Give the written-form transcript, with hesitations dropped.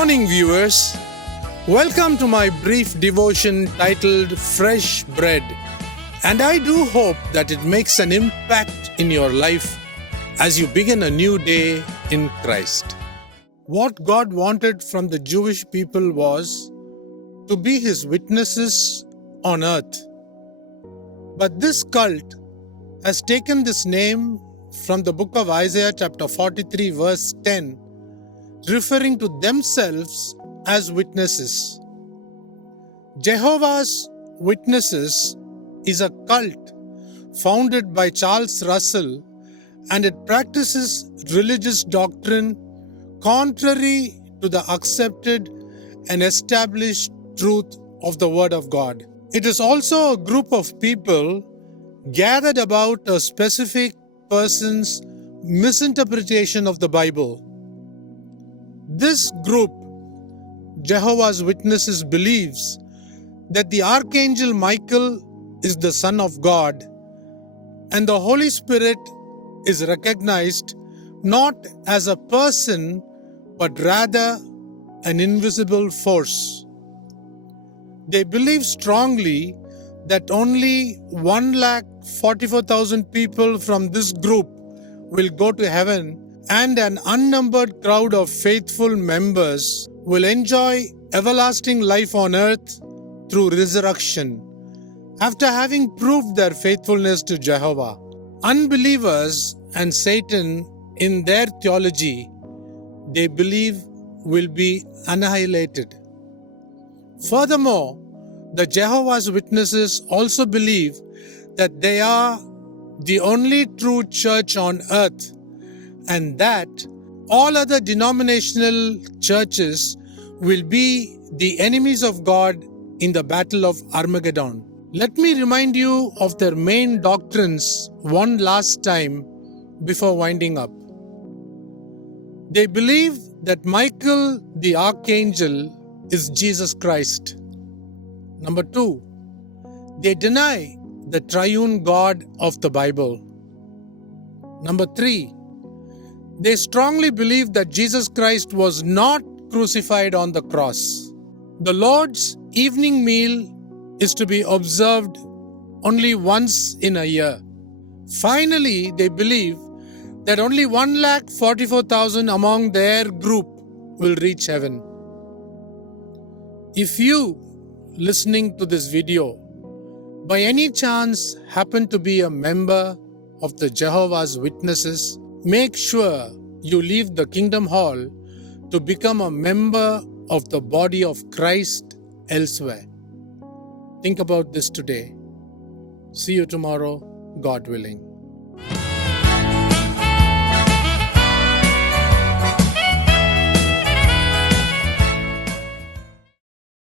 morning, viewers. Welcome to my brief devotion titled Fresh Bread. And I do hope that it makes an impact in your life as you begin a new day in Christ. What God wanted from the Jewish people was to be His witnesses on earth. But this cult has taken this name from the book of Isaiah chapter 43 verse 10, referring to themselves as witnesses. Jehovah's Witnesses is a cult founded by Charles Russell, and it practices religious doctrine contrary to the accepted and established truth of the Word of God. It is also a group of people gathered about a specific person's misinterpretation of the Bible. This group, Jehovah's Witnesses, believes that the Archangel Michael is the Son of God and the Holy Spirit is recognized not as a person but rather an invisible force. They believe strongly that only 144,000 people from this group will go to heaven, and an unnumbered crowd of faithful members will enjoy everlasting life on earth through resurrection, after having proved their faithfulness to Jehovah. Unbelievers and Satan, in their theology, they believe will be annihilated. Furthermore, the Jehovah's Witnesses also believe that they are the only true church on earth, and that all other denominational churches will be the enemies of God in the battle of Armageddon. Let me remind you of their main doctrines one last time before winding up. They believe that Michael the Archangel is Jesus Christ. Number 2, they deny the triune God of the Bible. Number 3, they strongly believe that Jesus Christ was not crucified on the cross. The Lord's evening meal is to be observed only once in a year. Finally, they believe that only 144,000 among their group will reach heaven. If you, listening to this video, by any chance happen to be a member of the Jehovah's Witnesses, make sure you leave the Kingdom Hall to become a member of the body of Christ elsewhere. Think about this today. See you tomorrow, God willing.